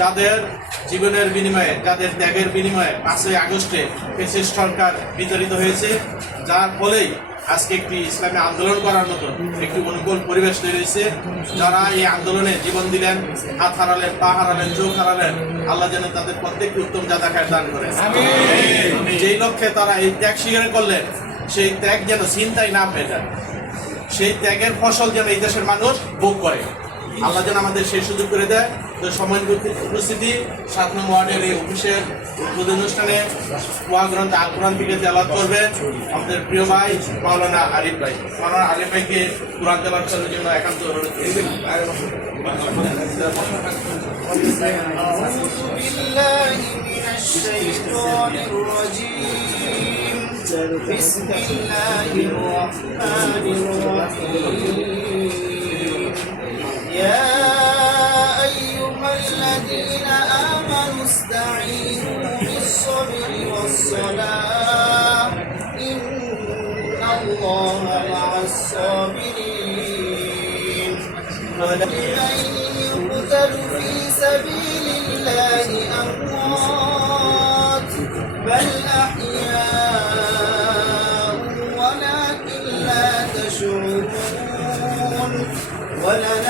যাদের জীবনের বিনিময়ে যাদের ত্যাগের বিনিময়ে পাঁচই আগস্টে ফেসিস্ট সরকার বিতরিত হয়েছে। যার ফলেই আজকে একটি ইসলামী আন্দোলন করার মতো একটি অনুকূল পরিবেশ তৈরি হয়েছে। যারা এই আন্দোলনে জীবন দিলেন হাত হারালেন পা হারালেন চোখ হারালেন আল্লাহ যেন তাদের প্রত্যেককে উত্তম জাদাকার দান করে। যেই লক্ষ্যে তারা এই ত্যাগ স্বীকার করলেন সেই ত্যাগ যেন চিন্তায় না পেয়ে যায়। সেই ত্যাগের ফসল যেন এই দেশের মানুষ ভোগ করে। আল্লাহ যেন আমাদের সেই সুযোগ করে দেয়। তো সময় উপস্থিতি সাত নম্বর ওয়ার্ডের এই অফিসের উদ্বোধন অনুষ্ঠানে ওয়া গ্রন্থ আল কোরআন থেকে তেলাত করবে আমাদের প্রিয় ভাই মাওলানা আরিফ ভাই মাওলানা আরিফ ভাইকে কোরআন তেলাত করার জন্য একান্ত অনুরোধ করছি। أعوذ بالله من الشيطان الرجيم بسم الله الرحمن الرحيم يا أيها الذين آمنوا استعينوا بالصبر والصلاة. إن الله مع الصابرين. ولمن يقتل في سبيل الله أموات. بل أحياء ولكن لا تشعرون. ولنبلهم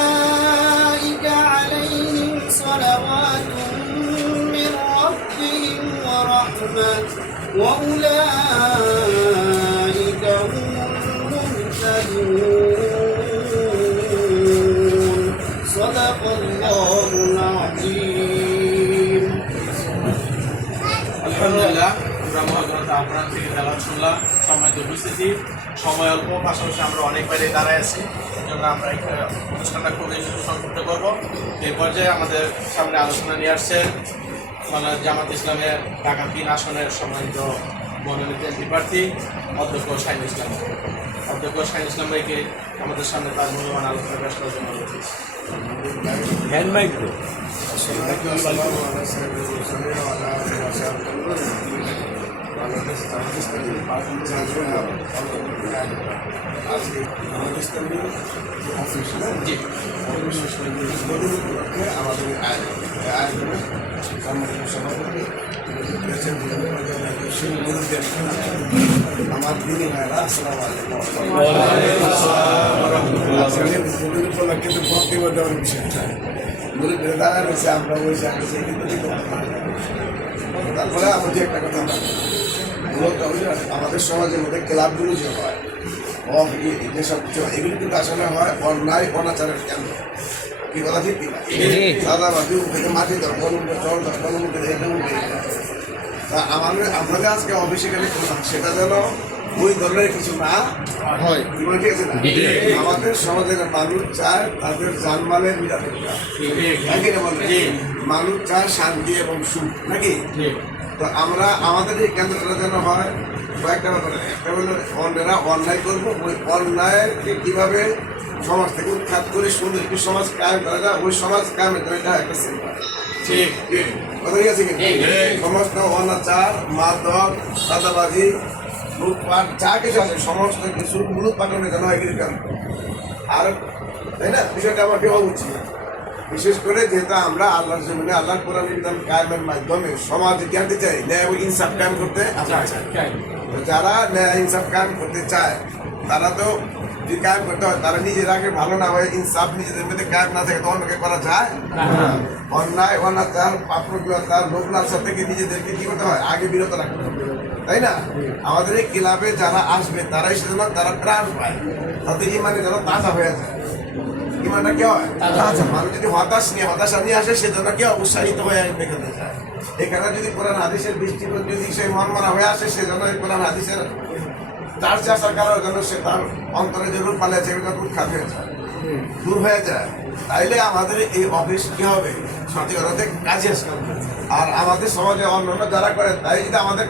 ورحمة وأولئك هم المهتدون صدق الله العظيم আলহামদুলিল্লাহ আমরা মহাগ্রন্থ আপনার থেকে তেলাত শুনলাম সময় উপস্থিতি সময় অল্প পাশাপাশি আমরা অনেক বাইরে দাঁড়ায় আছি এই জন্য আমরা এই অনুষ্ঠানটা খুবই সংক্ষিপ্ত করব এই পর্যায়ে আমাদের সামনে আলোচনা নিয়ে আসছেন মানে জামাত ইসলামের ঢাকা তিন আসনের সম্মানিত মনোনীত এমপি প্রার্থী অধ্যক্ষ শাহিন ইসলাম। অধ্যক্ষ শাহিন ইসলাম ভাইকে আমাদের সামনে তার মূল্যবান আলোচনা পেশ করার জন্য আমাদের আমার দিদি রয়েছে আমরা তারপরে আমার যে একটা কথা আমাদের সমাজের মধ্যে ক্লাবগুলো যে হয় যেসব হয়, এগুলো কিন্তু আসলে হয় অন্যায় অনাচারের কেন্দ্র। কি কথা ঠিক কিনা দাদা বাবু থেকে মাটি দাও বলুন চল দাও বলুন এটা উঠে তা আমাদের আপনাদের আজকে অফিসে গেলে সেটা যেন ওই ধরনের কিছু না হয়। ঠিক আছে আমাদের সমাজের মানুষ চায় তাদের জানমালের নিরাপত্তা। নাকি না? মানুষ চায় শান্তি এবং সুখ নাকি? তো আমরা আমাদের এই কেন্দ্রটা যেন হয় কয়েকটা ব্যাপার একটা হলো অন্যরা অন্যায় করব ওই অন্যায়কে কীভাবে সমাজ থেকে উৎখাত করে সুন্দর একটি সমাজ কায়েম করা যায় ওই সমাজ কায়েমের জন্য এটা একটা চিন্তা ঠিক। কথা আছে কি সমস্ত অনাচার মাদক সাদাবাজি লুটপাট যা কিছু আছে সমস্ত কিছু মূলত জন্য এগুলি কেন আর তাই না? বিষয়টা আমাকে হওয়া উচিত বিশেষ করে যেহেতু আমরা আল্লাহর জমিনে আল্লাহর কোরআন বিধান কায়েমের মাধ্যমে সমাজে কি আনতে চাই ন্যায় ও ইনসাফ কায়েম করতে আমরা যারা ন্যায় ইনসাফ কায়েম করতে চায় তারা তো যদি কায়েম করতে হয় তারা নিজের আগে ভালো না হয় ইনসাফ নিজেদের মধ্যে কায়েম না থাকে তো অন্যকে করা যায়? অন্যায় অনাচার পাপ্রতার লোক লালসা থেকে নিজেদেরকে কি করতে হয়? আগে বিরত রাখতে হবে। তাই না? আমাদের এই ক্লাবে যারা আসবে তারাই সেজন্য তারা প্রাণ পায়। তাতে ইমানে যেন তাজা হয়ে যায়। ইমানটা কি হয়? মানুষ যদি হতাশ নিয়ে হতাশা নিয়ে আসে সেজন্য কি উৎসাহিত হয়ে এখানে। যায় এখানে যদি কোরআন হাদিসের দৃষ্টিকোণ যদি সেই মন মারা হয়ে আসে সেজন্য কোরআন হাদিসের তার চাষার কারণে যেন সে তার অন্তরে যে রূপ পালে সেগুলো উৎখাত হয়ে যায় দূর হয়ে যায়। তাইলে আমাদের এই অফিস কি হবে? সত্যি কথাতে কাজে আসবে। আর আমাদের সমাজে অন্যান্য যারা করে তাই যদি আমাদের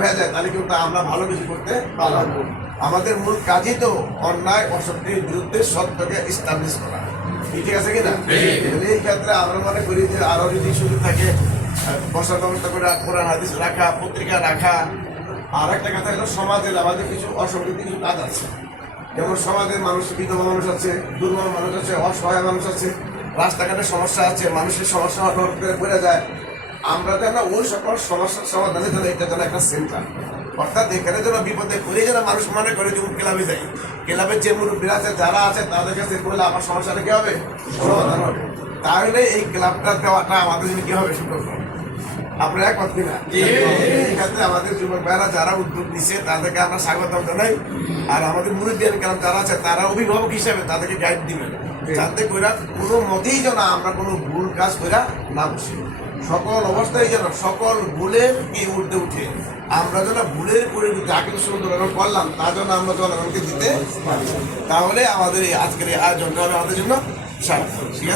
হয়ে যায় তাহলে কিন্তু আমরা ভালো কিছু করতে পারব। আমাদের মূল কাজই তো অন্যায় অসত্যের বিরুদ্ধে সত্যকে ইস্টাবলিশ করা। ঠিক আছে কিনা? এই ক্ষেত্রে আমরা মনে করি যে আরও যদি সুযোগ থাকে বসার ব্যবস্থা করে কোরআন হাদিস রাখা পত্রিকা রাখা। আর একটা কথা হলো সমাজের আমাদের কিছু অসংগঠিত কিছু কাজ আছে। যেমন সমাজের মানুষ বিধবা মানুষ আছে দুর্বল মানুষ আছে অসহায় মানুষ আছে রাস্তাঘাটে সমস্যা আছে মানুষের সমস্যা হঠাৎ করে পড়ে যায়। আমরা যেন ওই সকল সমস্যার সমাধানের জন্য এটা যেন একটা সেন্টার অর্থাৎ এখানে যেন বিপদে পড়ে যেন মানুষ মনে করে যে ক্লাবে যাই। ক্লাবের যে মুরব্বীরা আছে যারা আছে তাদের কাছে বলে আমার সমস্যাটা কি হবে? সমাধান হবে। তাহলে এই ক্লাবটা দেওয়াটা আমাদের জন্য কি হবে? হবে আমরা একমত কিনা? এই ক্ষেত্রে আমাদের যুবক ভাইরা যারা উদ্যোগ নিচ্ছে তাদেরকে আমরা স্বাগতম জানাই। আর আমাদের মুরব্বিয়ান কালাম যারা আছে তারা অভিভাবক হিসেবে তাদেরকে গাইড দিবেন। যাতে কইরা কোনো মতেই যেন আমরা কোনো ভুল কাজ কইরা না বসি। সকল অবস্থায় যেন সকল ভুলের কি উঠতে উঠে। আমরা যেন ভুলের করে যা সুন্দর করলাম তা যেন আমরা জনগণকে দিতে পারি। তাহলে আমাদের এই আজকের এই আয়োজনটা আমাদের জন্য ঠিক আছে?